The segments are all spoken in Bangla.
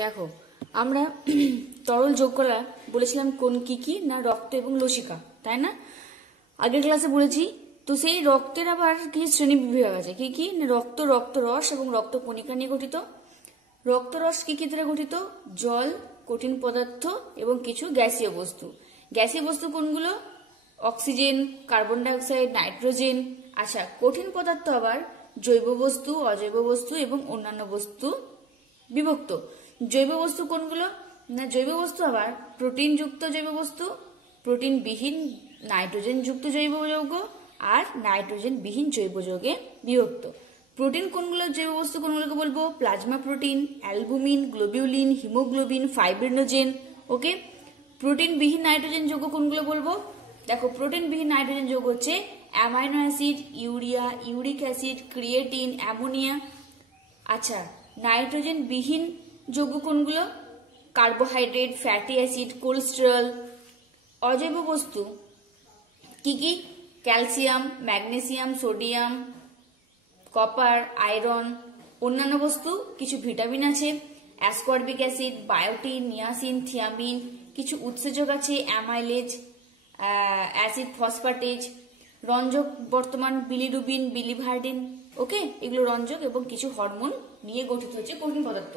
দেখো আমরা তরল যোগ করা বলেছিলাম কোন কি না রক্ত এবং লসিকা, তাই না? আগের ক্লাসে বলেছি। তো সেই রক্তের আবার কিছু শ্রেণী বিভাগ আছে। কি না রক্ত, রক্তরস এবং রক্ত কণিকা নিয়ে গঠিত। রক্তরস কি দ্বারা গঠিত? জল, কঠিন পদার্থ এবং কিছু গ্যাসীয় বস্তু। গ্যাসীয় বস্তু কোনগুলো? Oxygen, carbon dioxide, nitrogen. আচ্ছা, কঠিন পদার্থ আবার জৈব বস্তু, অজৈব বস্তু এবং অন্যান্য বস্তু বিভক্ত। জৈব বস্তু কোনগুলো? না জৈব বস্তু আবার প্রোটিন যুক্ত জৈব বস্তু, প্রোটিন বিহীন নাইট্রোজেন যুক্ত জৈব যৌগ আর নাইট্রোজেন বিহীন জৈব যৌগে বিভক্ত। প্রোটিন কোনগুলো, জৈব বস্তু কোনগুলোকে বলবো? Plasma protein, albumin, globulin, haemoglobin, fibrinogen. Okay, protein বিহীন নাইট্রোজেন যৌগ কোনগুলো বলবো? দেখো, প্রোটিন বিহীন নাইট্রোজেন যৌগ হচ্ছে amino acid, urea, uric acid, creatine, ammonia. আচ্ছা, নাইট্রোজেন বিহীন যৌগ কোনগুলো? Carbohydrate, fatty acid, cholesterol. অজৈব বস্তু কি? Calcium, magnesium, sodium, copper, iron. অন্যান্য বস্তু কিছু ভিটামিন আছে, ascorbic acid, biotin, niacin, thiamine. কিছু উৎসেচক আছে, অ্যামাইলেজ, অ্যাসিড ফসফেটেজ। রঞ্জক বর্তমান বিলিরুবিন, বিলিভার্ডিন। ওকে, এগুলো রঞ্জক এবং কিছু হরমোন নিয়ে গঠিত হচ্ছে কঠিন পদার্থ।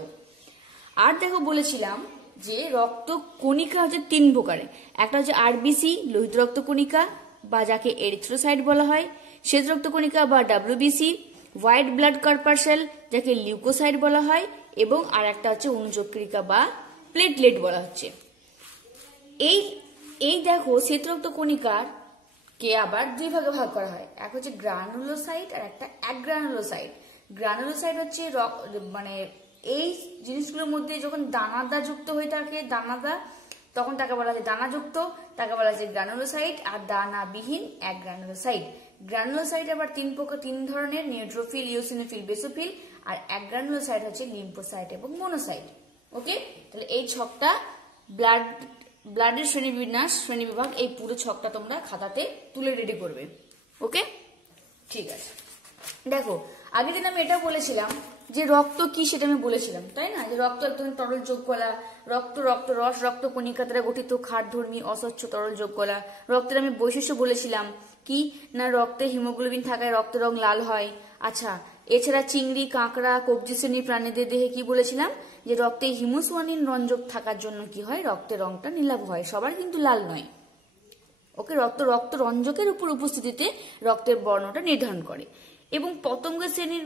আর দেখো বলেছিলাম যে রক্ত কণিকা হচ্ছে তিন প্রকারে। একটা হচ্ছে আরবিসি, লোহিত রক্ত কণিকা বা যাকে এরিথ্রোসাইট বলা হয়, শ্বেত রক্ত কণিকা বা ডাব্লিউবিসি, হোয়াইট ব্লাড কর্পাসেল যাকে লিউকোসাইট বলা হয়, এবং আর একটা হচ্ছে অনুচক্রিকা বা প্লেটলেট বলা হচ্ছে। এই দেখো শ্বেত রক্ত কণিকার কে আবার দুই ভাগে ভাগ করা হয়। এক হচ্ছে গ্রানুলোসাইট আর একটা অ্যাগ্রানুলোসাইট। গ্রানুলোসাইট হচ্ছে মানে এই জিনিসগুলোর মধ্যে যখন দানাদার যুক্ত হয়ে থাকে, দানাদার, তখন তাকে বলা হয় দানাযুক্ত, তাকে বলা হয় গ্রানুলোসাইট। আর দানাবিহীন অ্যাগ্রানুলোসাইট। গ্রানুলোসাইট আবার তিন ধরনের, নিউট্রোফিল, ইওসিনোফিল, বেসোফিল। আর অ্যাগ্রানুলোসাইট হচ্ছে লিম্ফোসাইট এবং মোনোসাইট। ওকে, তাহলে এই ছকটা ব্লাডের শ্রেণীবিভাগ, এই পুরো ছকটা তোমরা খাতাতে তুলে রেডি করবে। ওকে, ঠিক আছে। দেখো, আগের দিন আমি এটা বলেছিলাম যে রক্ত কি সেটা আমি বলেছিলাম, তাই না? যে রক্ত এক ধরনের তরল যোগ কলা। রক্ত, রক্তরস, রক্ত কণিকা দ্বারা গঠিত ক্ষারধর্মী অস্বচ্ছ তরল যোগ কলা। রক্তের আমি বৈশিষ্ট্য বলেছিলাম কি না রক্তে হিমোগ্লোবিন থাকায় রক্ত রং লাল হয়। আচ্ছা, এছাড়া চিংড়ি, কাঁকড়া, কবজি শ্রেণীর প্রাণীদের দেহে কি বলেছিলাম যে রক্তে হিমোসোয়ানিন রঞ্জক থাকার জন্য কি হয়, রক্তের রংটা নীলাভ হয়, সবার কিন্তু লাল নয়। ওকে, রক্ত রঞ্জকের উপর উপস্থিতিতে রক্তের বর্ণটা নির্ধারণ করে। এবং পতঙ্গ শ্রেণীর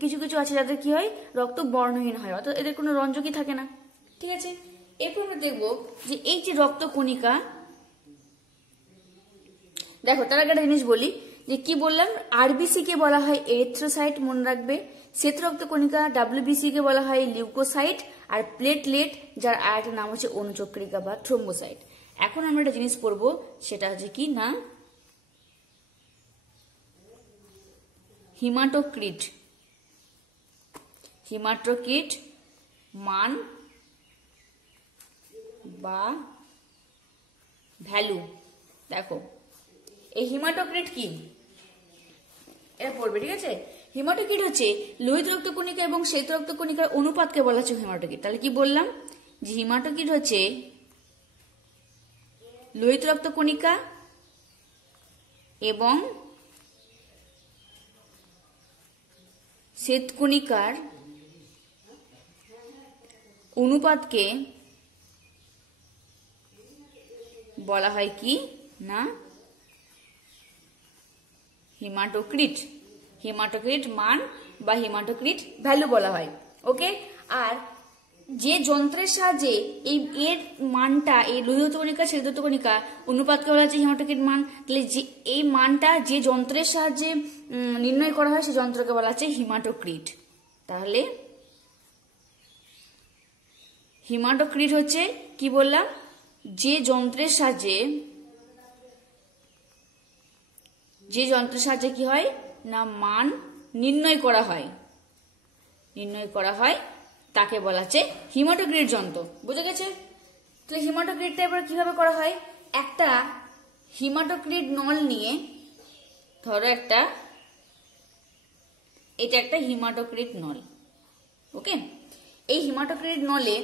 কিছু আছে যাদের কি হয়, রক্ত বর্ণহীন হয়, অর্থাৎ এদের কোনো রঞ্জকই থাকে না। ঠিক আছে, এরপর আমরা দেখবো যে এই যে রক্ত কণিকা, দেখো তার আগে একটা জিনিস বলি যে কি বললাম, আরবিসি কে বলা হয় এরিথ্রোসাইট, মনে রাখবে। শ্বেত রক্ত কণিকা ডাব্লিউবিসি কে বলা হয় লিউকোসাইট। আর প্লেটলেট, যার আরেকটা নাম হচ্ছে অনুচক্রিকা বা থ্রোম্বোসাইট। এখন আমরা একটা জিনিস পড়বো, সেটা হচ্ছে কি না হিমাটোক্রিট। হিমাটোক্রিট মান বা ভ্যালু। দেখো এই হিমাটোক্রিট কি এটা পড়বে, ঠিক আছে? হিমাটোক্রিট হচ্ছে লোহিত রক্ত কণিকা এবং শ্বেত রক্ত কণিকার অনুপাতকে বলা হচ্ছে হিমাটোক্রিট। তাহলে কি বললাম যে হিমাটোক্রিট হচ্ছে লোহিত রক্ত কণিকা এবং শ্বেত কণিকার অনুপাতকে বলা হয় কি না হিমাটোক্রিট। হিমাটোক্রিট মান বা হিমাটোক্রিট ভ্যালু বলা হয়। ওকে, আর যে যন্ত্রের সাহায্যে এর মানটা, এই লোহিত কণিকা শ্বেত কণিকা অনুপাতকে বলা হচ্ছে হিমাটোক্রিট মান। তাহলে যে এই মানটা যে যন্ত্রের সাহায্যে নির্ণয় করা হয় সেই যন্ত্রকে বলা হচ্ছে হিমাটোক্রিট। তাহলে হিমাটোক্রিট হচ্ছে কি বললাম, যে যন্ত্রের সাহায্যে কি হয় না মান নির্ণয় করা হয় তাকে বলা হচ্ছে হিমাটোক্রিট যন্ত্র। বুঝে গেছে? তো হিমাটোক্রিটটা এবার কিভাবে করা হয়, একটা হিমাটোক্রিট নল নিয়ে, ধরো এটা একটা হিমাটোক্রিট নল। ওকে, এই হিমাটোক্রিট নলে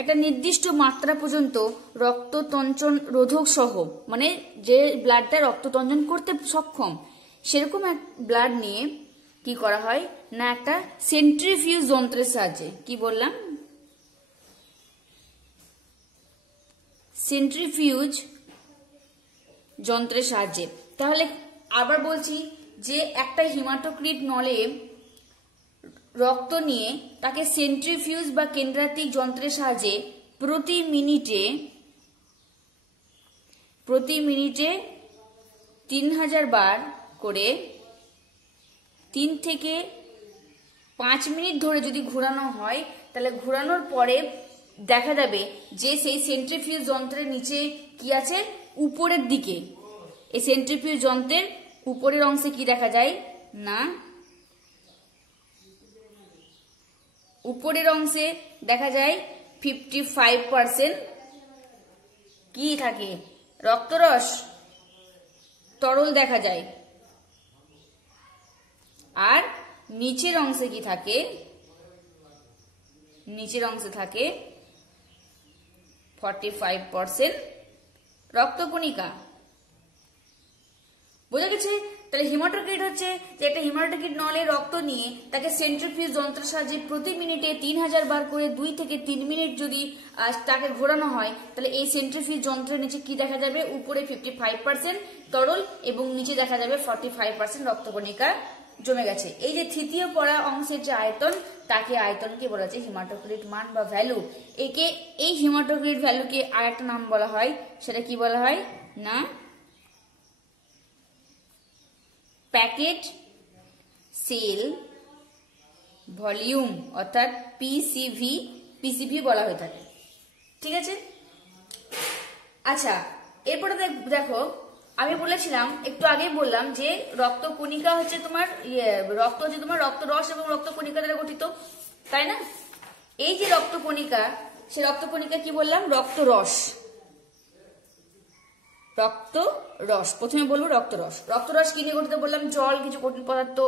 একটা নির্দিষ্ট মাত্রা পর্যন্ত রক্ততঞ্চন রোধক সহ, মানে যে ব্লাডটা রক্ততঞ্চন করতে সক্ষম সেরকম এক ব্লাড নিয়ে কি করা হয় না একটা সেন্ট্রিফিউজ যন্ত্রের সাহায্যে, কি বললাম, সেন্ট্রিফিউজ যন্ত্রের সাহায্যে। তাহলে আবার বলছি যে একটা হিমাটোক্রিট নলে রক্ত নিয়ে তাকে সেন্ট্রিফিউজ বা কেন্দ্রাতিক যন্ত্রের সাহায্যে প্রতি মিনিটে 3000 বার করে 3 থেকে 5 মিনিট ধরে যদি ঘোরানো হয়, তাহলে ঘোরানোর পরে দেখা যাবে যে সেই সেন্ট্রিফিউজ যন্ত্রের নিচে কি আছে, উপরের দিকে এই সেন্ট্রিফিউজ যন্ত্রের উপরের অংশে কি দেখা যায় না, উপরের অংশে দেখা যায় 55% কি থাকে, রক্তরস তরল দেখা যায়। আর নিচের অংশে কি থাকে, নিচের অংশে থাকে 45% রক্তকণিকা। বোঝা গেছে? তাহলে হিমাটোক্রিট হচ্ছে যে একটা হিমাটোক্রিট নলে রক্ত নিয়ে তাকে সেন্ট্রিফিউজ যন্ত্রের সাহায্যে প্রতি মিনিটে 3000 বার করে 2 থেকে 3 মিনিট যদি তাকে ঘোরানো হয়, তাহলে এই সেন্ট্রিফিউজ যন্ত্রের নিচে কি দেখা যাবে, উপরে 55% তরল এবং নিচে দেখা যাবে 45% রক্তকণিকা জমে গেছে। এই যে তৃতীয় পড়া অংশের যে আয়তন, তাকে আয়তনকে বলা হচ্ছে হিমাটোক্রিট মান বা ভ্যালু। এই হিমাটোক্রিট ভ্যালুকে আর একটা নাম বলা হয়, সেটা কি বলা হয় না প্যাকেট সেল ভলিউম, অর্থাৎ পিসিভি বলা হয়ে থাকে। ঠিক আছে? আচ্ছা, এরপরে দেখো, আমি বলেছিলাম একটু আগেই বললাম যে রক্তকণিকা হচ্ছে তোমার রক্তরস এবং রক্তকণিকা দ্বারা গঠিত, তাই না? এই যে রক্তকণিকা, সে রক্তকণিকা কি বললাম, রক্তরস। প্রথমে বলবো রক্তরস কি নিয়ে গঠিত বললাম, জল, কিছু কঠিন পদার্থ।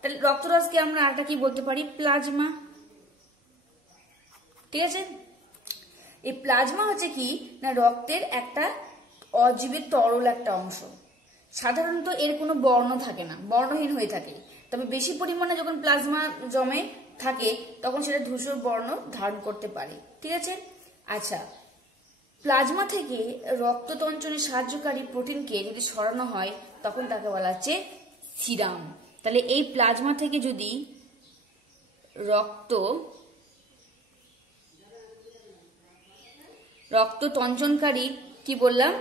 তাহলে রক্তরসকে আমরা আরেকটা কি বলতে পারি, প্লাজমা। ঠিক আছে? এই প্লাজমা হচ্ছে কি না রক্তের একটা অজীবের তরল একটা অংশ। সাধারণত এর কোনো বর্ণ থাকে না, বর্ণহীন হয়ে থাকে। তবে বেশি পরিমাণে যখন প্লাজমা জমে থাকে তখন সেটা ধূসর বর্ণ ধারণ করতে পারে। ঠিক আছে? আচ্ছা, প্লাজমা থেকে রক্ততঞ্চনে সাহায্যকারী প্রোটিনকে যদি সরানো হয় তখন তাকে বলা হচ্ছে সিরাম। তাহলে এই প্লাজমা থেকে যদি রক্ততঞ্চনকারী কি বললাম,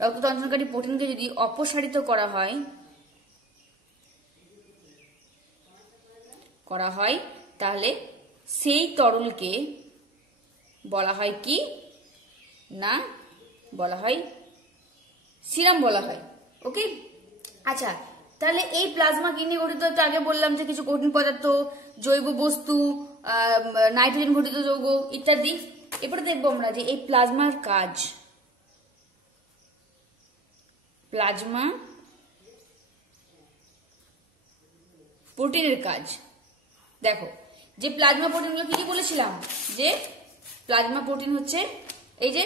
রক্ততঞ্চনকারী প্রোটিনকে যদি অপসারিত করা হয় তাহলে সেই তরলকে বলা হয় কি না, বলা হয় সিরাম বলা হয়। ওকে? আচ্ছা, তাহলে এই প্লাজমা কি নিয়ে গঠিত, তো আগে বললাম যে কিছু কঠিন পদার্থ, জৈব বস্তু, নাইট্রোজেন ঘটিত যৌগ ইত্যাদি। এরপরে দেখবো আমরা যে এই প্লাজমার কাজ, প্লাজমা প্রোটিনের কাজ। দেখো, যে প্লাজমা প্রোটিনগুলো কি কি বলেছিলাম, যে প্লাজমা প্রোটিন হচ্ছে এই যে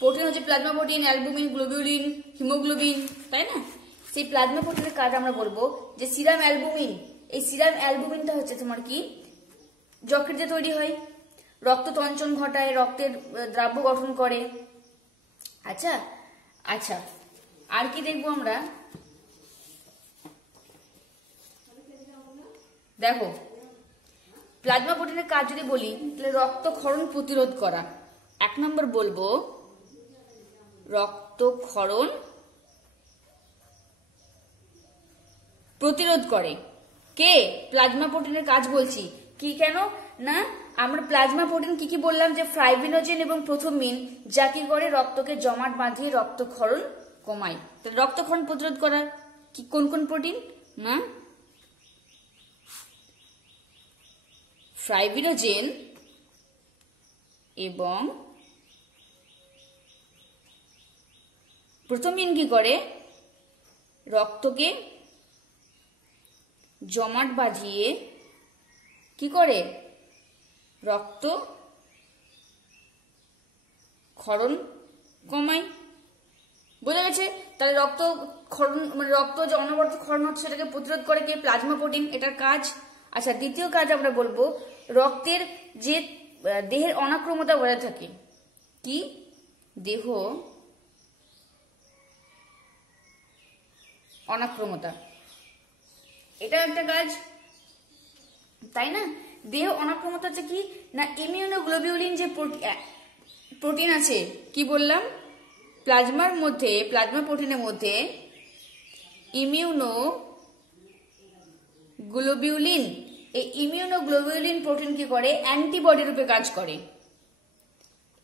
প্রোটিন হচ্ছে plasma protein, albumin, globulin, haemoglobin, তাই না? সেই প্লাজমা প্রোটিনের কাজ আমরা বলবো যে সিরাম অ্যালবুমিন। এই সিরাম অ্যালবুমিনটা হচ্ছে তোমার কি যকৃতে তৈরি হয়, রক্ততঞ্চন ঘটায়, রক্তের দ্রাব্য গঠন করে। আচ্ছা আচ্ছা, আর কি দেখবো আমরা, দেখো প্লাজমা প্রোটিনের কাজ যদি বলি তাহলে রক্তক্ষরণ প্রতিরোধ করা। 1 নম্বর বলবো রক্তক্ষরণ প্রতিরোধ করে। কে? প্লাজমা প্রোটিনের কাজ বলছি কি, কেন না আমরা প্লাজমা প্রোটিন কি কি বললাম, যে ফাইব্রিনোজেন এবং প্রোথ্রম্বিন, যা কি করে রক্তকে জমাট বাঁধিয়ে রক্তক্ষরণ কমায়। তাহলে রক্তক্ষরণ প্রতিরোধ করা কি কোন কোন প্রোটিন না, ফাইব্রিনোজেন এবং প্রোথ্রম্বিন কি করে রক্তকে জমাট বাঁধিয়ে কি করে রক্ত ক্ষরণ কমায়। বোঝা গেছে? তাহলে রক্ত ক্ষরণ মানে রক্ত যে অনবরত ক্ষরণ হচ্ছে সেটাকে প্রতিরোধ করে কে? প্লাজমা প্রোটিন, এটার কাজ। আচ্ছা, দ্বিতীয় কাজ আমরা বলবো রক্তের যে দেহের অনাক্রমতা বজায় থাকে। কি? দেহ অনাক্রমতা, এটা একটা কাজ, তাই না? দেহ অনাক্রমতা হচ্ছে কি না ইমিউনোগ্লোবিউলিন যে প্রোটিন আছে, কি বললাম? প্লাজমার মধ্যে, প্লাজমা প্রোটিনের মধ্যে ইমিউনোগ্লোবিউলিন, এই ইমিউনোগ্লোবিউলিন প্রোটিন কি করে? অ্যান্টিবডি রূপে কাজ করে।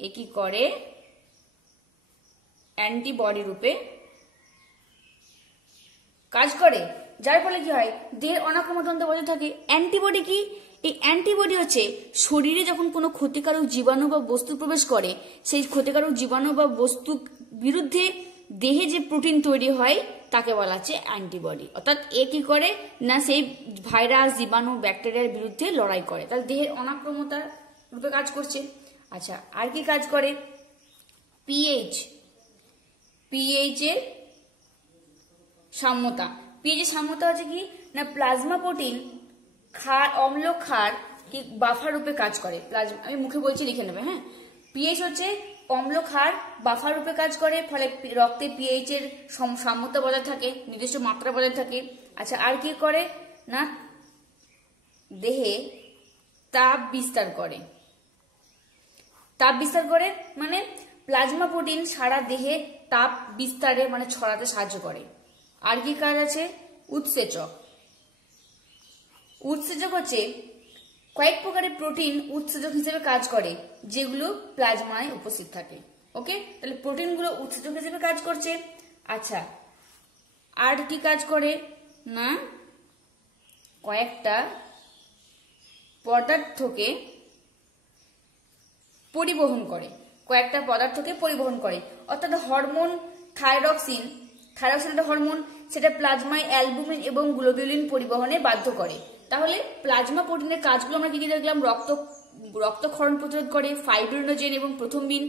এ কি করে? অ্যান্টিবডি রূপে কাজ করে, যার ফলে কি হয়? দেহের অনাক্রমতা বজায় থাকে। অ্যান্টিবডি কি? এই অ্যান্টিবডি হচ্ছে শরীরে যখন কোনো ক্ষতিকারক জীবাণু বা বস্তু প্রবেশ করে, সেই ক্ষতিকারক জীবাণু বা বস্তু বিরুদ্ধে দেহে যে প্রোটিন তৈরি হয় তাকে বলা হচ্ছে অ্যান্টিবডি। অর্থাৎ এ কি করে না সেই ভাইরাস, জীবাণু, ব্যাকটেরিয়ার বিরুদ্ধে লড়াই করে। তাহলে দেহের অনাক্রমতা রূপে কাজ করছে। আচ্ছা, আর কি কাজ করে? পিএইচ, পিএইচ এর সাম্যতা। পিএইচ এর সাম্যতা হচ্ছে কি না প্লাজমা প্রোটিন ক্ষার, অম্ল ক্ষার কি বাফার রূপে কাজ করে। প্লাজমা, আমি মুখে বলছি, লিখে নেবে, হ্যাঁ। পিএইচ হচ্ছে অম্ল ক্ষার বাফার রূপে কাজ করে, ফলে রক্তে পিএইচ এর সাম্যতা বজায় থাকে, নির্দিষ্ট মাত্রা বজায় থাকে। আচ্ছা, আর কি করে না দেহে তাপ বিস্তার করে। তাপ বিস্তার করে মানে প্লাজমা প্রোটিন সারা দেহে তাপ বিস্তারে মানে ছড়াতে সাহায্য করে। আর কি কাজ আছে? উৎসেচক। উৎসেচক হচ্ছে কয়েক প্রকারের প্রোটিন উৎসেচক হিসেবে কাজ করে যেগুলো প্লাজমায় উপস্থিত থাকে। ওকে, তাহলে প্রোটিনগুলো উৎসেচক হিসেবে কাজ করছে। আচ্ছা, আর কি কাজ করে না কয়েকটা পদার্থকে পরিবহন করে, কয়েকটা পদার্থকে পরিবহন করে। অর্থাৎ হরমোন থাইরক্সিন, থাইরক্সিন একটা হরমোন, সেটা প্লাজমায় অ্যালবুমিন এবং গ্লোবিউলিন পরিবহনে বাধ্য করে। তাহলে প্লাজমা প্রোটিনের কাজগুলো আমরা কি কি দেখলাম? রক্তক্ষরণ প্রতিরোধ করে, ফাইব্রিনোজেন এবং প্রথমবিন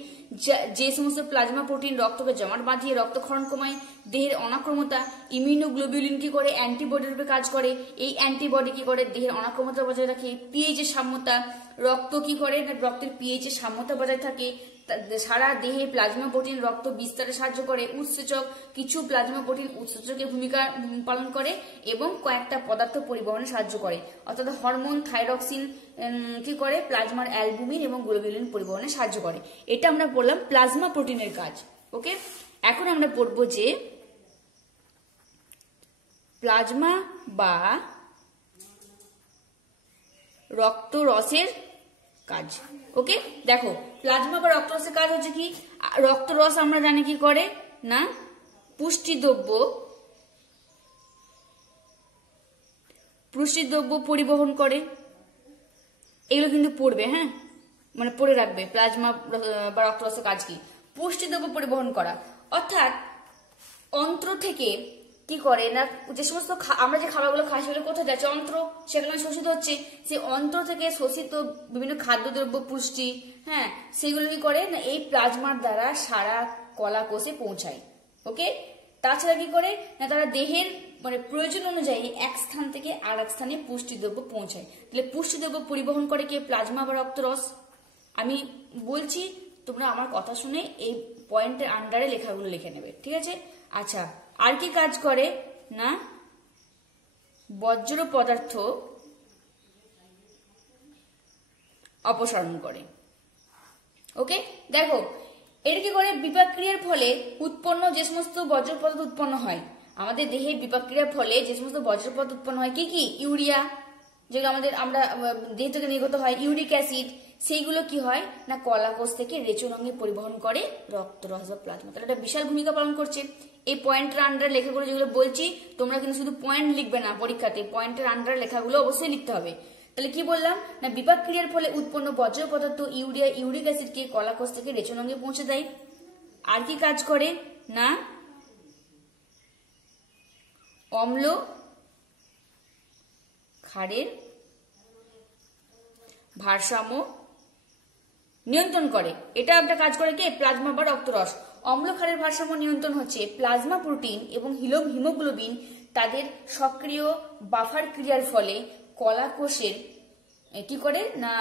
যে সমস্ত প্লাজমা প্রোটিন রক্তকে জমাট বাঁধিয়ে রক্তক্ষরণ কমায়। দেহের অনাক্রমতা, ইমিউনোগ্লোবিউলিন কি করে? অ্যান্টিবডি রূপে কাজ করে, এই অ্যান্টিবডি কি করে? দেহের অনাক্রমতা বজায় রাখে। পিএইচ এর সাম্যতা, রক্ত কি করে না রক্তের পিএইচ এর সাম্যতা বজায় থাকে, সারা দেহে প্লাজমা প্রোটিন রক্ত বিস্তারে সাহায্য করে। উৎসেচক, কিছু প্লাজমা প্রোটিন উৎসেচকের ভূমিকা পালন করে এবং কয়েকটা পদার্থ পরিবহনে সাহায্য করে। অর্থাৎ হরমোন থাইরক্সিন কি করে? প্লাজমার অ্যালবুমিন এবং গ্লোবিউলিন পরিবহনে সাহায্য করে। এটা আমরা বললাম প্লাজমা প্রোটিনের কাজ। ওকে, এখন আমরা পড়বো যে প্লাজমা বা রক্তরসের কাজ। ওকে, দেখো প্লাজমা বা রক্তরসের কাজ হচ্ছে কি? রক্তরস আমরা জানি কি করে না পুষ্টিদ্রব্য পরিবহন করে। এগুলো কিন্তু পড়বে, হ্যাঁ, মানে পড়ে রাখবে। প্লাজমা বা রক্তরসের কাজ কি? পুষ্টিদ্রব্য পরিবহন করা। অর্থাৎ অন্ত্র থেকে কি করে না যে সমস্ত আমরা যে খাবারগুলো খাই সেগুলো কোথায় যাচ্ছে? অন্ত্র, সেখানে শোষিত হচ্ছে। সেই অন্ত্র থেকে শোষিত বিভিন্ন খাদ্যদ্রব্য, পুষ্টি, হ্যাঁ, সেগুলো কি করে না এই প্লাজমার দ্বারা সারা কলা কোষে পৌঁছায়। ওকে, তাছাড়া কি করে না তারা দেহের মানে প্রয়োজন অনুযায়ী এক স্থান থেকে আর এক স্থানে পুষ্টিদ্রব্য পৌঁছায়। তাহলে পুষ্টিদ্রব্য পরিবহন করে কে? প্লাজমা বা রক্তরস। আমি বলছি, তোমরা আমার কথা শুনে এই পয়েন্টের আন্ডারে লেখাগুলো লিখে নেবে, ঠিক আছে? আচ্ছা, আর কি কাজ করে না বজ্র পদার্থ অপসারণ করে। ওকে, দেখো এটা কি করে? বিপাক ক্রিয়ার ফলে উৎপন্ন যে সমস্ত বজ্র পদার্থ উৎপন্ন হয় আমাদের দেহে, বিপাক ক্রিয়ার ফলে যে সমস্ত বজ্র পদার্থ উৎপন্ন হয় কি কি? ইউরিয়া, যেগুলো আমরা দেহ থেকে নির্গত হয়, ইউরিক অ্যাসিড, সেইগুলো কি হয় না কলা কোষ থেকে রেচন অঙ্গে পরিবহন করে রক্তরস বা প্লাজমা। তাহলে এটা বিশাল ভূমিকা পালন করছে। এই পয়েন্টের আন্ডারে লেখাগুলো যেগুলো বলছি, তোমরা কিন্তু শুধু পয়েন্ট লিখবে না পরীক্ষাতে, পয়েন্টের আন্ডারে লেখাগুলো অবশ্যই লিখতে হবে। তাহলে কি বললাম না বিপাক ক্রিয়ার ফলে উৎপন্ন বজ্র পদার্থ ইউরিয়া, ইউরিক অ্যাসিডকে কলা কোষ থেকে রেচন অঙ্গে পৌঁছে দেয়। আর কি কাজ করে না অম্ল ক্ষারের ভারসাম্য নিয়ন্ত্রণ করে। এটা একটা কাজ করে কে? প্লাজমা বা রক্তরস। অম্ল ক্ষারের ভারসাম্য নিয়ন্ত্রণ হচ্ছে প্লাজমা প্রোটিন এবং হিমোগ্লোবিন তাদের সক্রিয় বাফার ক্রিয়ার ফলে কলা কোষের কি করে না,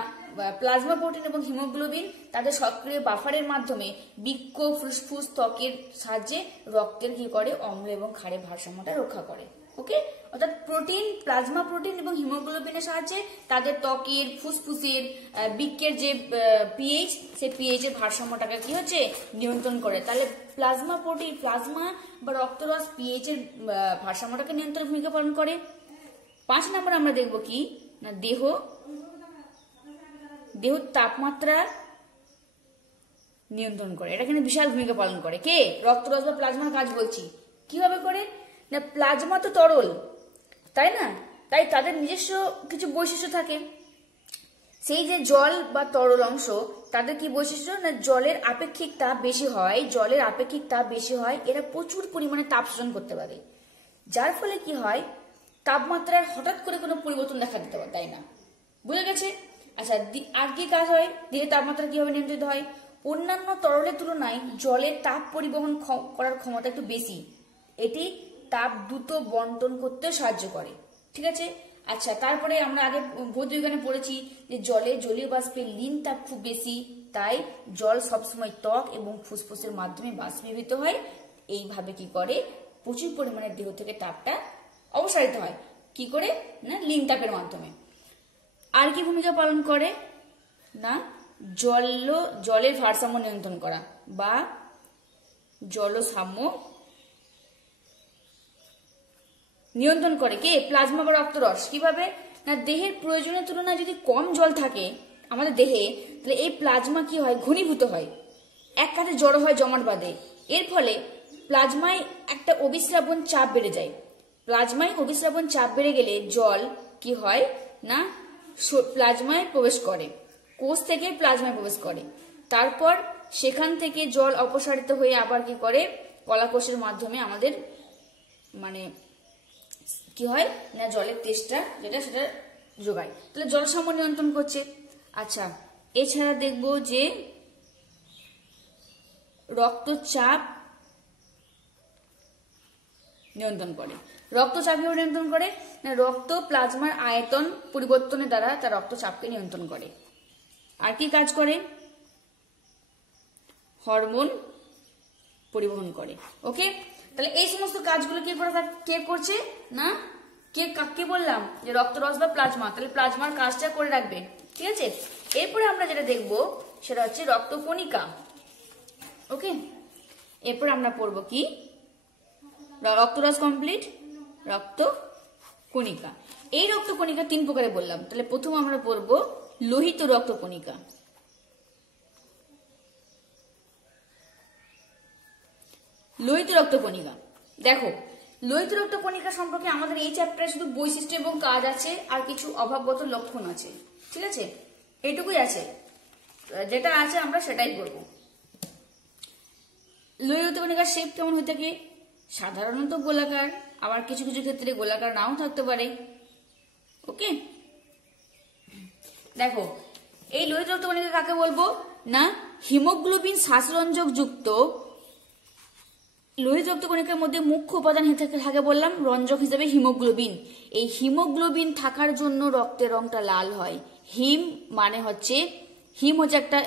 প্লাজমা প্রোটিন এবং হিমোগ্লোবিন তাদের সক্রিয় বাফারের মাধ্যমে বৃক্ক, ফুসফুস, ত্বকের সাহায্যে রক্তের কি করে? অম্ল এবং ক্ষারের ভারসাম্যটা রক্ষা করে। ওকে, অর্থাৎ প্রোটিন, প্লাজমা প্রোটিন এবং হিমোগ্লোবিনের সাহায্যে তাদের ত্বকের, ফুসফুসের, বৃক্কের যে পিএইচ, সেই পিএইচ এর ভারসাম্যটাকে কি হচ্ছে? নিয়ন্ত্রণ করে। তাহলে প্লাজমা প্রোটিন, প্লাজমা বা রক্তরস পিএইচ এর ভারসাম্যটাকে নিয়ন্ত্রণ ভূমিকা পালন করে। 5 নম্বর আমরা দেখব কি না, দেহ তাপমাত্রা নিয়ন্ত্রণ করে। এটা কিন্তু বিশাল ভূমিকা পালন করে। কে? রক্তরস বা প্লাজমার কাজ বলছি। কিভাবে করে না, প্লাজমা তো তরল, তাই না? তাই তাদের নিজস্ব কিছু বৈশিষ্ট্য থাকে। সেই যে জল বা তরল অংশ, তাদের কি বৈশিষ্ট্য না, জলের আপেক্ষিক তাপ বেশি হয়, এরা প্রচুর পরিমাণে তাপ শোষণ করতে পারে। যার ফলে কি হয়, তাপমাত্রার হঠাৎ করে কোনো পরিবর্তন দেখা দিতে পারে, তাই না? বুঝে গেছে? আচ্ছা, আর কি কাজ হয়? দেহের তাপমাত্রা কিভাবে নিয়ন্ত্রিত হয়? অন্যান্য তরলের তুলনায় জলের তাপ পরিবহন করার ক্ষমতা একটু বেশি। এটি তাপ দ্রুত বন্টন করতেও সাহায্য করে। ঠিক আছে? আচ্ছা, তারপরে আমরা আগে ভৌতবিজ্ঞানে পড়েছি যে জলীয় বাষ্পে লীন তাপ খুব বেশি, তাই জল সবসময় ত্বক এবং ফুসফুসের মাধ্যমে বাষ্পীভূত হয়। এইভাবে কি করে? প্রচুর পরিমাণে দেহ থেকে তাপটা অপসারিত হয়। কি করে না, লীন তাপের মাধ্যমে। আর কি ভূমিকা পালন করে না, জলের ভারসাম্য নিয়ন্ত্রণ করা বা জলসাম্য নিয়ন্ত্রণ করে। কে? প্লাজমা বা রক্তরস। কিভাবে না, দেহের প্রয়োজনের তুলনায় যদি কম জল থাকে আমাদের দেহে, তাহলে এই প্লাজমা কি হয়? ঘনীভূত হয়, এক কাছে জড়ো হয়, জমাট বাঁধে। এর ফলে প্লাজমায় একটা অভিস্রাবণ চাপ বেড়ে যায়। প্লাজমায় অভিস্রাবণ চাপ বেড়ে গেলে জল কি হয় না, প্লাজমায় প্রবেশ করে, কোষ থেকে প্লাজমায় প্রবেশ করে। তারপর সেখান থেকে জল অপসারিত হয়ে আবার কি করে? কলাকোষের মাধ্যমে আমাদের মানে কি হয় না, জলের তেষ্টা সেটা যোগায়। তাহলে জলসাম্য নিয়ন্ত্রণ করছে। আচ্ছা, এছাড়া দেখব যে রক্তচাপ নিয়ন্ত্রণ করে। রক্তচাপ কিভাবে নিয়ন্ত্রণ করে না, রক্ত প্লাজমার আয়তন পরিবর্তনের দ্বারা তার রক্তচাপকে নিয়ন্ত্রণ করে। আর কি কাজ করে? হরমোন পরিবহন করে। ওকে, তাহলে এই সমস্ত কাজগুলো কে করছে না, কে বললাম যে রক্তরস বা প্লাজমা। তাহলে প্লাজমার কাজটা করে রাখবে। ঠিক আছে? এরপরে আমরা যেটা দেখব সেটা হচ্ছে রক্তকণিকা। ওকে, এরপর আমরা পড়বো কি, রক্তরস কমপ্লিট, রক্তকণিকা। এই রক্তকণিকা 3 প্রকারে বললাম। তাহলে প্রথম আমরা পড়বো লোহিত রক্তকণিকা। লোহিত রক্তকণিকা, দেখো লোহিত রক্তকণিকা সম্পর্কে আমাদের এই চ্যাপ্টারে শুধু বৈশিষ্ট্য এবং কাজ আছে, আর কিছু অভাবগত লক্ষণ আছে। ঠিক আছে? এইটুকুই আছে, যেটা আছে আমরা সেটাই করবো। লোহিত রক্তকণিকার শেপ কেমন হয়ে থাকে? সাধারণত গোলাকার, আবার কিছু কিছু ক্ষেত্রে গোলাকার নাও থাকতে পারে। ওকে, দেখো এই লোহিত রক্তকণিকা কাকে বলবো না, হিমোগ্লোবিন শ্বাসরঞ্জক যুক্ত লোহিত রক্তকণিকার মধ্যে মুখ্য উপাদান থাকে বললাম রঞ্জক হিসেবে হিমোগ্লোবিন। এই হিমোগ্লোবিন থাকার জন্য রক্তের রংটা লাল হয়। হিম হচ্ছে একটা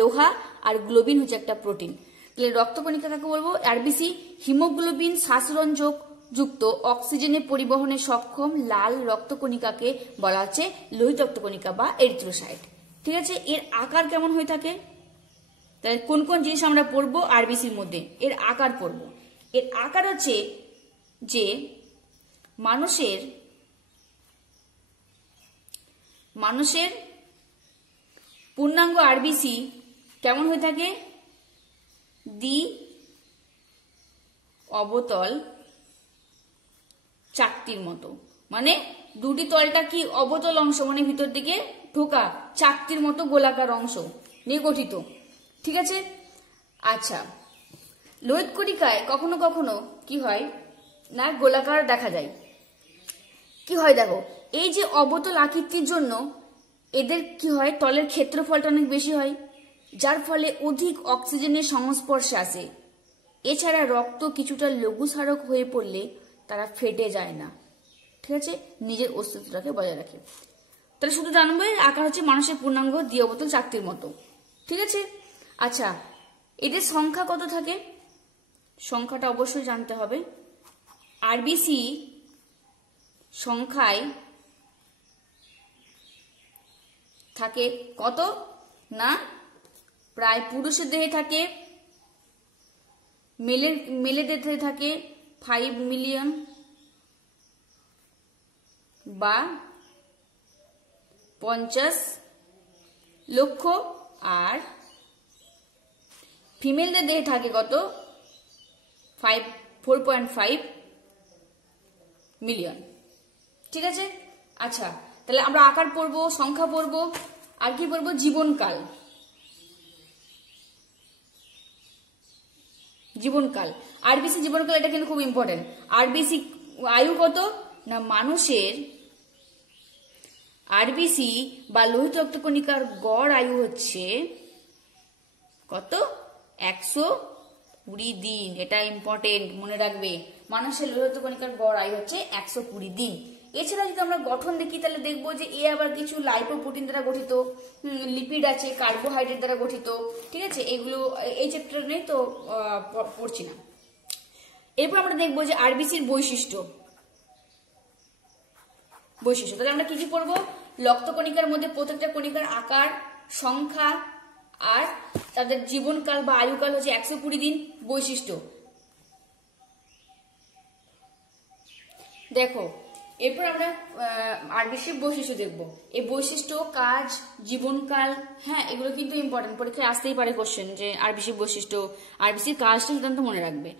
লোহা, আর গ্লোবিন হচ্ছে একটা প্রোটিন। তাহলে রক্তকণিকা কাকে বলবো? আরবিসি, হিমোগ্লোবিন শ্বাসরঞ্জক যুক্ত অক্সিজেনের পরিবহনে সক্ষম লাল রক্তকণিকাকে বলা হচ্ছে লোহিত রক্তকণিকা বা এরিথ্রোসাইট। ঠিক আছে? এর আকার কেমন হয়ে থাকে? তাহলে কোন কোন জিনিস আমরা পড়বো আরবিসির মধ্যে? এর আকার পড়বো। এর আকার হচ্ছে যে মানুষের পূর্ণাঙ্গ আরবিসি কেমন হয়ে থাকে? দ্বি অবতল চাকতির মতো, মানে দুটি তলটা কি অবতল অংশ, মানে ভিতর দিকে ঢোকা চাকতির মতো গোলাকার অংশ নিয়ে গঠিত। ঠিক আছে? আচ্ছা, লোহিত কণিকায় কখনো কখনো কি হয় না, গোলাকার দেখা যায়। কি হয় দেখো, এই যে অবতল আকৃতির জন্য এদের কি হয়, তলের ক্ষেত্রফলটা অনেক বেশি হয়, যার ফলে অধিক অক্সিজেনের সংস্পর্শে আসে। এছাড়া রক্ত কিছুটা লঘুসারক হয়ে পড়লে তারা ফেটে যায় না, ঠিক আছে, নিজের অস্তিত্বটাকে বজায় রাখে। তাহলে শুধু জানবে আকার হচ্ছে মানুষের পূর্ণাঙ্গ দ্বি অবতল চাকতির মতো, ঠিক আছে। আচ্ছা, এদের সংখ্যা কত থাকে, সংখ্যাটা অবশ্যই জানতে হবে। আরবিসি সংখ্যায় থাকে কত না, প্রায় পুরুষের দেহে থাকে, মেলেদের দেহে থাকে 5 মিলিয়ন বা 50 লক্ষ, আর ফিমেলদের দেহে থাকে কত 4.5 মিলিয়ন, ঠিক আছে। আচ্ছা, তাহলে আমরা আকার পড়বো, সংখ্যা পড়বো, আর কি পড়বো, জীবনকাল। জীবনকাল, আরবিসি জীবনকাল, এটা কিন্তু খুব ইম্পর্টেন্ট। আরবিসি আয়ু কত না, মানুষের আরবিসি বা লোহিত রক্তকণিকার গড় আয়ু হচ্ছে কত, 120 দিন। এটা ইম্পর্টেন্ট, মনে রাখবে, মানুষের লোহিত রক্তকণিকার গড় আয়ু হচ্ছে 120 দিন। এছাড়া যদি আমরা গঠন দেখি তাহলে দেখবো যে এ আবার কিছু লাইপোপ্রোটিন দ্বারা গঠিত, লিপিড আছে, কার্বোহাইড্রেট দ্বারা গঠিত, ঠিক আছে। এগুলো এই চ্যাপ্টার নেই তো পড়ছি না। এরপর আমরা দেখবো যে আরবিসির বৈশিষ্ট্য। তাহলে আমরা কি কি পড়বো, রক্তকণিকার মধ্যে প্রত্যেকটা কণিকার আকার, সংখ্যা, আর তাদের জীবনকাল বা আয়ুকাল হচ্ছে 120 দিন। বৈশিষ্ট্য দেখো, এরপর আমরা আরবিসির বৈশিষ্ট্য দেখবো। এই বৈশিষ্ট্য, কাজ, জীবনকাল, হ্যাঁ, এগুলো কিন্তু ইম্পর্টেন্ট, পরীক্ষায় আসতেই পারে কোশ্চেন যে আরবিসির বৈশিষ্ট্য, আরবিসির কাজটা সাধারণত মনে রাখবে।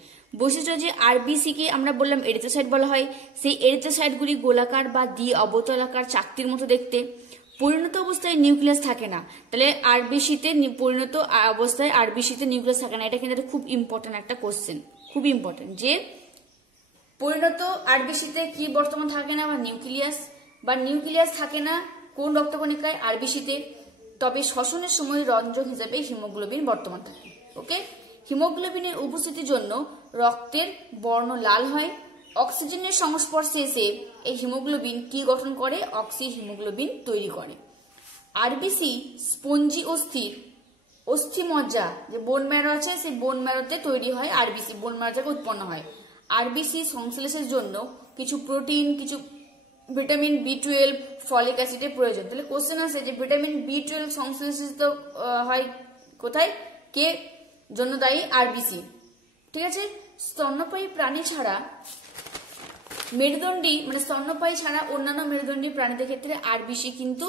বৈশিষ্ট্য যে আরবিসি কে আমরা বললাম এরিথ্রোসাইট বলা হয়। সেই এরিথ্রোসাইটগুলি গোলাকার বা দ্বি অবতলাকার চাকতির মতো দেখতে। পরিণত অবস্থায় নিউক্লিয়াস থাকে না, তাহলে আরবিসিতে পরিণত অবস্থায় আরবিসিতে নিউক্লিয়াস থাকে না। এটা কিন্তু খুব ইম্পর্টেন্ট একটা কোশ্চেন, খুব ইম্পর্টেন্ট, যে পরিণত আরবিসিতে কি বর্তমান থাকে না, বা নিউক্লিয়াস থাকে না কোন রক্তকণিকায়, আরবিসিতে। তবে শ্বসনের সময় রঞ্জক হিসেবে হিমোগ্লোবিন বর্তমান থাকে। ওকে, হিমোগ্লোবিনের উপস্থিতির জন্য রক্তের বর্ণ লাল হয়। অক্সিজেনের সংস্পর্শে এসে এই হিমোগ্লোবিন কি গঠন করে, অক্সি হিমোগ্লোবিন তৈরি করে। আরবিসি স্পঞ্জি অস্থিমজ্জা, যে বোন ম্যারো আছে, সেই বোন ম্যারোতে তৈরি হয় আরবিসি, বোন ম্যারো থেকে উৎপন্ন হয়। আরবিসি সংশ্লেষের জন্য কিছু প্রোটিন, কিছু ভিটামিন B12, ফলিক অ্যাসিডের প্রয়োজন। তাহলে কোশ্চেন আছে যে ভিটামিন B12 সংশ্লেষিত হয় কোথায়, কে জন্য দায়ী, আরবিসি, ঠিক আছে। স্তন্যপায়ী প্রাণী ছাড়া মেরুদণ্ডী, মানে স্তন্যপায়ী ছাড়া অন্যান্য মেরুদণ্ডী প্রাণীদের ক্ষেত্রে আরবিসি কিন্তু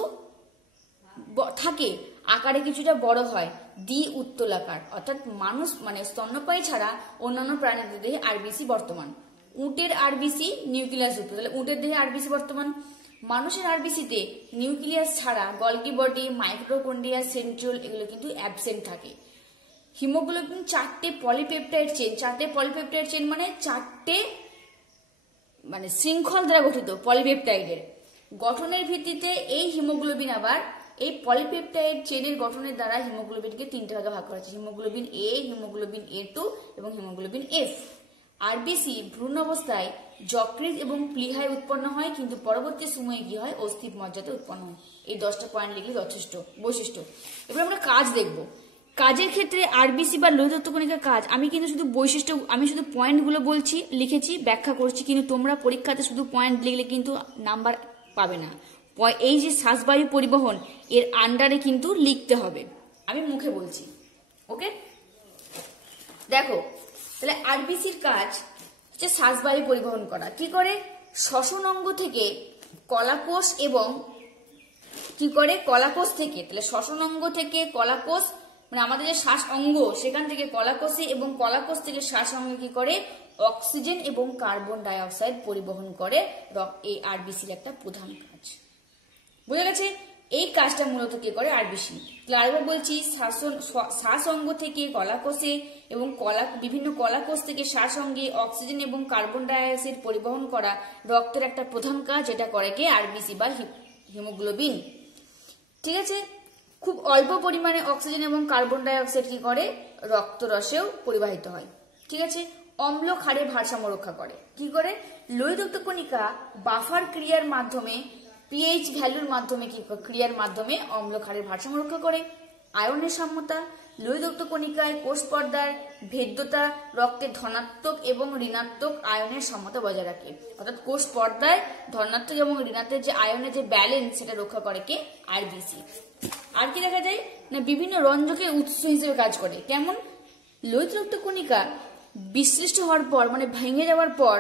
থাকে, আকারে কিছুটা বড় হয়, দ্বি উত্তলাকার। অর্থাৎ মানুষ মানে স্তন্যপায়ী ছাড়া অন্যান্য প্রাণীদের দেহে আরবিসি বর্তমান। উটের আরবিসি নিউক্লিয়াস যুক্ত, তাহলে উটের দেহে আরবিসি বর্তমান। মানুষের আরবিসিতে নিউক্লিয়াস ছাড়া গলগি বডি, মাইক্রোকন্ড্রিয়া, সেন্ট্রিওল এগুলো কিন্তু অ্যাবসেন্ট থাকে। হিমোগ্লোবিন 4টে পলিপেপটাইড চেন, মানে 4টে মানে শৃঙ্খল দ্বারা গঠিত পলিপেপটাইডের গঠনের ভিত্তিতে এই হিমোগ্লোবিন, আবার এই পলিপেপটাইড চেনের গঠনের দ্বারা হিমোগ্লোবিনকে 3টে ভাগে ভাগ করা হয়েছে, হিমোগ্লোবিন A, হিমোগ্লোবিন A2 এবং হিমোগ্লোবিন F। আরবিসি ভ্রূণ অবস্থায় যকৃৎ এবং প্লীহায় উৎপন্ন হয়, কিন্তু পরবর্তী সময়ে কি হয়, অস্থি মজ্জাতে উৎপন্ন হয়। এই 10টা পয়েন্ট লিখলে যথেষ্ট। বৈশিষ্ট্য। এবার আমরা কাজ দেখব। কাজের ক্ষেত্রে আরবিসি বা লোহিত রক্তকণিকার কাজ, আমি কিন্তু শুধু বৈশিষ্ট্য, আমি শুধু পয়েন্টগুলো বলছি, লিখেছি, ব্যাখ্যা করছি, কিন্তু তোমরা পরীক্ষাতে শুধু পয়েন্ট লিখলে কিন্তু নাম্বার পাবে না। এই যে শ্বাসবায়ু পরিবহন, এর আন্ডারে কিন্তু লিখতে হবে, আমি মুখে বলছি। ওকে, দেখো, তাহলে আরবিসির কাজ হচ্ছে শ্বাসবায়ু পরিবহন করা। কি করে, শ্বসন অঙ্গ থেকে কলাকোষ, এবং কি করে, কলাকোষ থেকে, তাহলে শ্বসন অঙ্গ থেকে কলাকোষ, মানে আমাদের যে শ্বাস অঙ্গ, সেখান থেকে কলাকোষে, এবং কলাকোষ থেকে শ্বাস অঙ্গে কি করে, অক্সিজেন এবং কার্বন ডাই অক্সাইড পরিবহন করে। এই আরবিসির একটা প্রধান কাজ। বুঝা গেছে। এই কাজটা মূলত কে করে? আরবিসি। আরেকবার বলছি, শ্বাস অঙ্গ থেকে কলাকোষে এবং বিভিন্ন কলাকোষ থেকে শ্বাস অঙ্গে অক্সিজেন এবং কার্বন ডাই অক্সাইড পরিবহন করা রক্তের একটা প্রধান কাজ, যেটা করে কে? আরবিসি বা হিমোগ্লোবিন। ঠিক আছে, খুব অল্প পরিমাণে অক্সিজেন এবং কার্বন ডাই অক্সাইড কি করে? রক্তরসেও পরিবাহিত হয়। ঠিক আছে, অম্ল ক্ষারের ভারসাম্য রক্ষা করে। কি করে? লোহিত রক্তকণিকা বাফার ক্রিয়ার মাধ্যমে, পিএইচ ভ্যালুর মাধ্যমে, ক্রিয়ার মাধ্যমে অম্ল ক্ষারের ভারসাম্য রক্ষা করে। আয়নের সাম্যতা, লোহিত রক্তকণিকায় কোষ পর্দার ভেদ্যতা রক্তের ধনাত্মক এবং ঋণাত্মক আয়নের সাম্যতা বজায় রাখে। অর্থাৎ কোষ পর্দায় ধনাত্মক এবং ঋণাত্মক যে আয়নের যে ব্যালেন্স, সেটা রক্ষা করে কে? আরবিসি। আর কি দেখা যায় না, বিভিন্ন রঞ্জকের উৎস হিসেবে কাজ করে। কেমন? লোহিত রক্তকণিকা বিশ্লিষ্ট হওয়ার পর, মানে ভেঙে যাওয়ার পর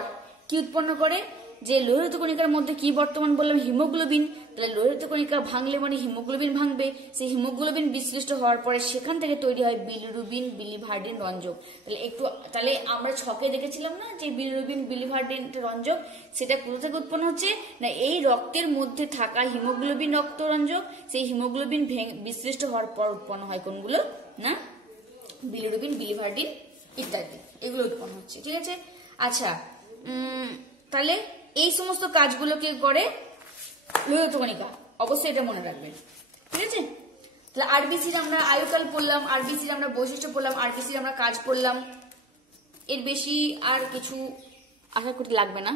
কি উৎপন্ন করে? যে লোহিত কণিকার মধ্যে কি বর্তমান বললাম? হিমোগ্লোবিন। তাহলে লোহিত কণিকা ভাঙলে মানে হিমোগ্লোবিন ভাঙবে। সেই হিমোগ্লোবিন বিশ্লিষ্ট হওয়ার পরে সেখান থেকে তৈরি হয় বিলিরুবিন, বিলিভার্ডিন রঞ্জক। তাহলে আমরা ছকে দেখেছিলাম না যে বিলিরুবিন, বিলিভার্ডিন রঞ্জক, সেটা কোথা থেকে উৎপন্ন হচ্ছে? না এই রক্তের মধ্যে থাকা হিমোগ্লোবিন রক্ত রঞ্জক, সেই হিমোগ্লোবিন বিশ্লিষ্ট হওয়ার পর উৎপন্ন হয় কোনগুলো? না বিলিরুবিন, বিলিভার্ডিন ইত্যাদি, এগুলো উৎপন্ন হচ্ছে। ঠিক আছে, আচ্ছা, তাহলে এই সমস্ত কাজগুলোকে করে লোহিত কণিকা, অবশ্যই এটা মনে রাখবেন। ঠিক আছে, তাহলে আরবিসির আমরা আয়ুকাল পড়লাম, আরবিসির আমরা বৈশিষ্ট্য পড়লাম, আরবিসির আমরা কাজ পড়লাম। এর বেশি আর কিছু আশা করতে লাগবে না।